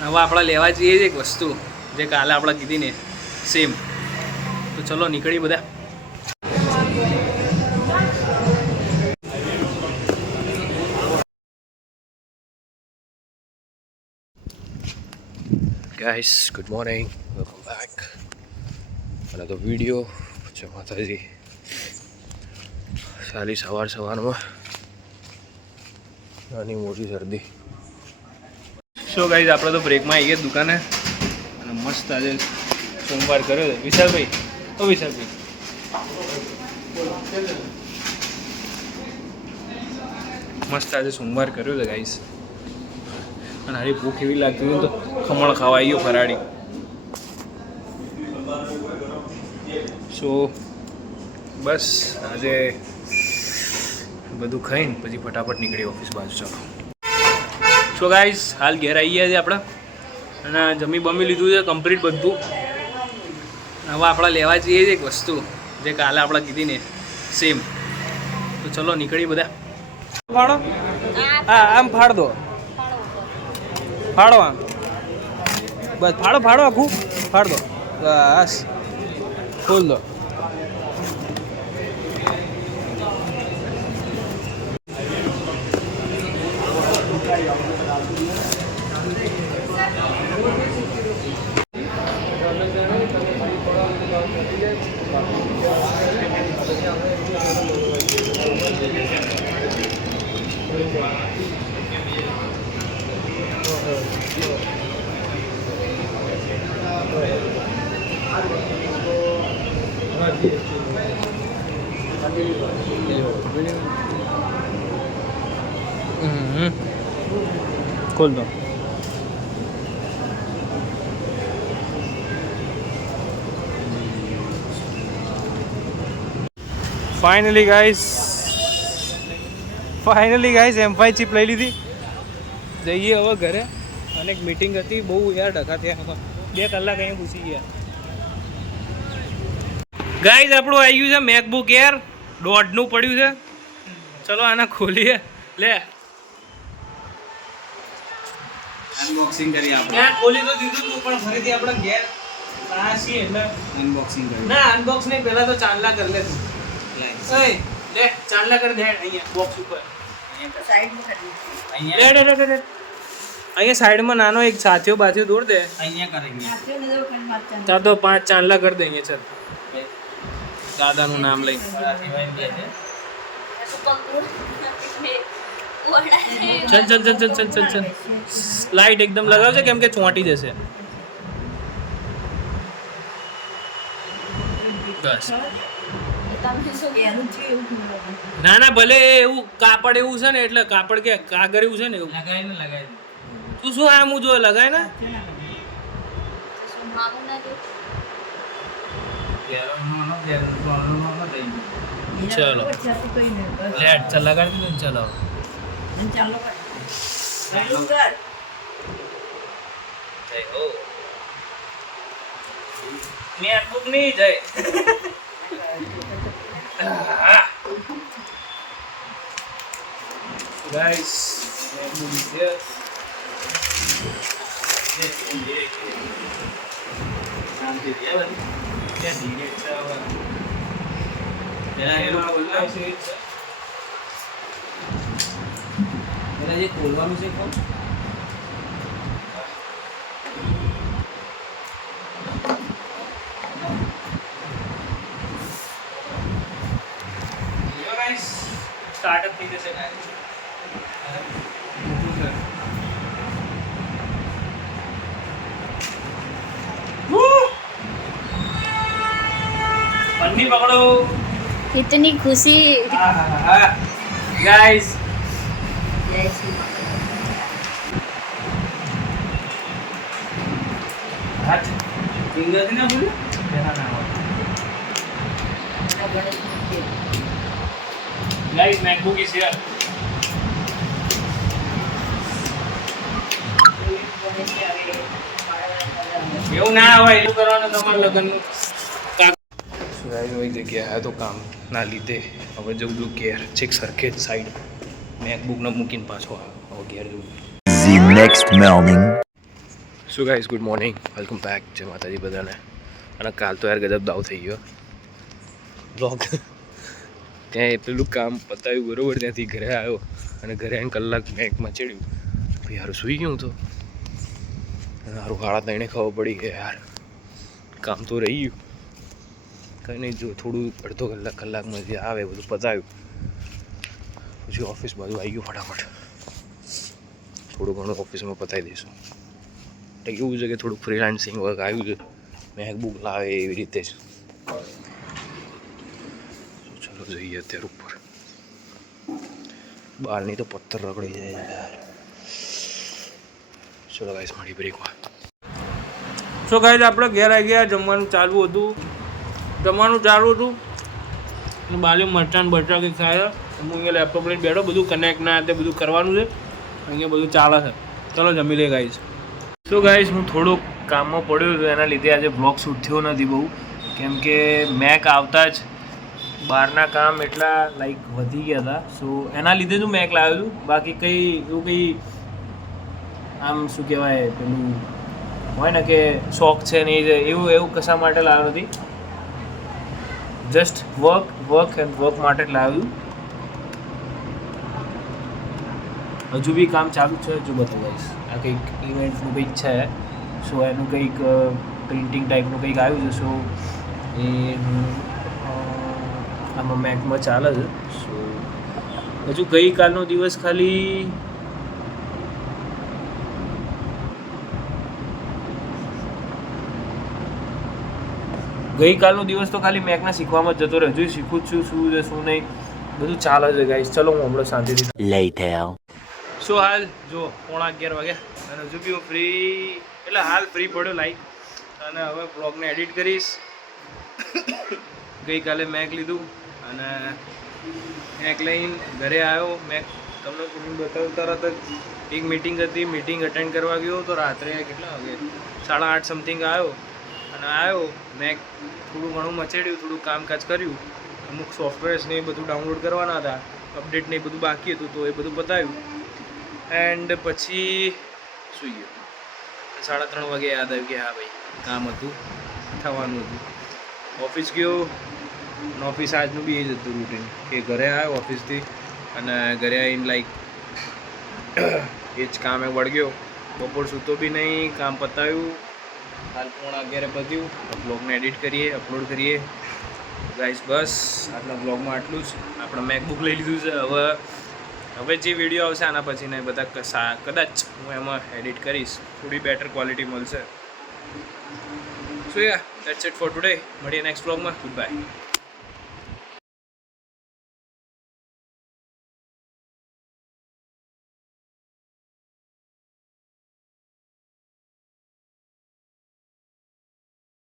હવે આપણે લેવા જઈએ જ એક વસ્તુ જે કાલે આપણે કીધી ને સેમ. તો ચલો નીકળી બધા. Guys good morning, welcome back another video. જય માતાજી. સારી સવારમાં નાની મોટી શરદી. સો ગાઈસ આપણે તો બ્રેકમાં આવીએ દુકાને અને મસ્ત આજે સોમવાર કર્યો છે. વિશાલભાઈ મસ્ત આજે સોમવાર કર્યો છે ગાઈસ. અને હારી ભૂખ એવી લાગતી હતી તો ખમણ ખાવા આવ્યો ફરાળી. સો બસ આજે બધું ખાઈને પછી ફટાફટ નીકળી ઓફિસ બાજુ. ચાલો સો ગાઈસ હાલ ઘેર આવી ગયા છે આપણે અને જમી બમી લીધું છે કમ્પ્લીટ બધું. હવે આપણે લેવા જઈએ જ એક વસ્તુ જે કાલે આપણે કીધી ને સેમ. તો ચલો નીકળી બધા. ફાડો હા આમ ફાડ દો. ફાડો આમ બસ ફાડો આખું ફાડ દો બસ. ખોલ દો. ખોલ દો. ફાઇનલી ગાઈસ M5 ચીપ લઈ લીધી. જઈએ હવે ઘરે. અને એક મીટિંગ હતી બહુ યાર ડખા થયા. 2 કલાક અહીંયા ઘૂસી ગયા. ગાઈસ આપણું આવી ગયું છે મેકબુક એર 1.5 પડ્યું છે. ચલો આને ખોલીએ. લે અનબોક્સિંગ કરી આપણે. ત્યાં ખોલી તો દીધું તું પણ ફરીથી આપણે ઘેર છીએ એટલે અનબોક્સિંગ કરી. ના અનબોક્સ નહીં, પહેલા તો ચાંદલા કરી લે તું. ઓય લે ચાંદલા કરી દે અહીંયા બોક્સ ઉપર. અહીંયા સાઈડમાં નાનો એક સાથીઓ બાજુ દોડ દે. અહીંયા કરેંગે. ચાલ તો 5 ચાંદલા કરી દે અહીંયા. ચાલ દાદાનું નામ લઈ. ચલ લાઈટ એકદમ લગાવજે કેમ કે ચોંટી જશે. બસ ના ભલે એવું કાપડ એવું છે ને એટલે કાપડ કે કાગળ એવું છે ને એવું લગાય તું શું આમ જો લગાય ને. ચલો લેટ ચલ લગાડી દીધું ને. ચલો મેકબુક નહીં જાય. ગાઈસ મેકબુક છે. શાંતિ દે ભાઈ. કે ધીરે ચાવ. એના એનો બોલવા છે. પેલા જે ખોલવાનું છે કોણ? સ્ટાર્ટઅપ થઈ જશે ગાઈસ. पन्नी पकड़ो. इतनी खुशी गाइस. हाथ फिंगर ना बोले तेरा नाम. Guys MacBook is here. એવું ના હોય એવું કરવાનું તમારે લગ્નનું. સુરાઈ જગ્યા તો કામ ના લીધે હવે જવું છું ઘેર. છેક સરખે જ સાઈડ મેકબુકને મૂકીને પાછો હવે ઘેર જવું. The next morning. So guys good morning, welcome back. જય માતાજી બધાને. અને કાલ તો યાર ગજબ દાવ થઈ ગયો બ્લોગ. ત્યાં પેલું કામ પતાવ્યું બરાબર, ત્યાંથી ઘરે આવ્યો અને ઘરે આવીને કલાક બેંકમાં ચડ્યું. ભાઈ યાર સૂઈ ગયું તો સારું 3:30 ખબર પડી કે યાર કામ તો રહી ગયું. કંઈ નહીં, જો થોડું અડધો કલાકમાં જે આવે બધું પતાવ્યું, પછી ઓફિસ બાજુ આવી ગયું ફટાફટ. થોડું ઘણું ઓફિસમાં પતાવી દઈશું. એવું છે કે થોડુંક ફ્રીલાન્સિંગ વર્ક આવ્યું છે, મેકબુક લાવે એવી રીતે જ. ચલો જઈએ અત્યારે ઉપર. બહારની તો પથ્થર રગડી જાય યાર. ચલો ગાઈસ મળી બ્રેકમાં. સો ગાઈસ આપણે ઘેર આવી ગયા. જમવાનું ચાલુ હતું અને બાજુ મરચાં બરચાં કંઈક ખાયા. હું અહીંયા લેપટોપ લઈને બેઠો, બધું કનેક્ટ ના તે બધું કરવાનું છે. અહીંયા બધું ચાલે છે. ચલો જમી લે ગાઈસ. સો ગાઈસ હું થોડુંક કામમાં પડ્યો હતો, એના લીધે આજે બ્લોગ શૂટ થયો નથી બહુ, કેમ કે મેક આવતા જ બહારના કામ એટલા લાઈક વધી ગયા હતા. સો એના લીધે જ હું મેક લાવ્યો હતું. બાકી કંઈ એવું કંઈ આમ શું કહેવાય પેલું હોય ને કે શોખ છે નહીં એવું કશા માટે લાવ્યો નથી. જસ્ટ વર્ક માટે જ લાવ્યું. હજુ બી કામ ચાલુ છે. જો બતાવીશ, આ કંઈક ઇવેન્ટનું કંઈક છે. સો એનું કંઈક પ્રિન્ટિંગ ટાઈપનું કંઈક આવ્યું છે. સો એ આમાં મેકમાં ચાલે છે. સો હજુ ગઈકાલનો દિવસ ખાલી તો ખાલી મેકના શીખવામાં જ જતો રહે. હજુ શીખું જ છું, શું છે શું નહીં બધું ચાલે છે ગાઈસ. ચલો હું હમણાં શાંતિથી સો હાલ જો 11:15 વાગ્યા અને હજુ બી હું ફ્રી પડ્યો લાઈક. અને હવે બ્લોગને એડિટ કરીશ. ગઈકાલે મેક લીધું અને મેક લઈને ઘરે આવ્યો. મેક તમને બતાવું તરત જ એક મીટિંગ હતી, મીટિંગ અટેન્ડ કરવા ગયો તો રાત્રે કેટલા વાગે 8:30 સમથિંગ આવ્યો. મેક થોડું ઘણું મચેડ્યું, થોડું કામકાજ કર્યું. અમુક સોફ્ટવેર્સ ને એ બધું ડાઉનલોડ કરવાના હતા, અપડેટ ને એ બધું બાકી હતું, તો એ બધું પતાવ્યું. એન્ડ પછી સૂઈ ગયો. 3:30 વાગે યાદ આવ્યું કે હા ભાઈ કામ હતું, થવાનું હતું. ઓફિસ ગયો અને ઓફિસ આજનું બી એ જ હતું રૂટીન કે ઘરે આવ્યો ઓફિસથી અને ઘરે આવીને લાઈક એ જ કામે વળગ્યો. બપોર સૂતો બી નહીં, કામ પતાવ્યું. હાલ 11:15 પત્યું. બ્લોગને એડિટ કરીએ, અપલોડ કરીએ ગાઈસ. બસ આજના બ્લોગમાં આટલું જ. આપણે મેકબુક લઈ લીધું છે. હવે જે વિડીયો આવશે આના પછી ને બધા કદાચ હું એમાં એડિટ કરીશ, થોડી બેટર ક્વોલિટી મળશે. સો યા દેટ્સ ઇટ ફોર ટુડે. મળીએ નેક્સ્ટ બ્લોગમાં. Good bye.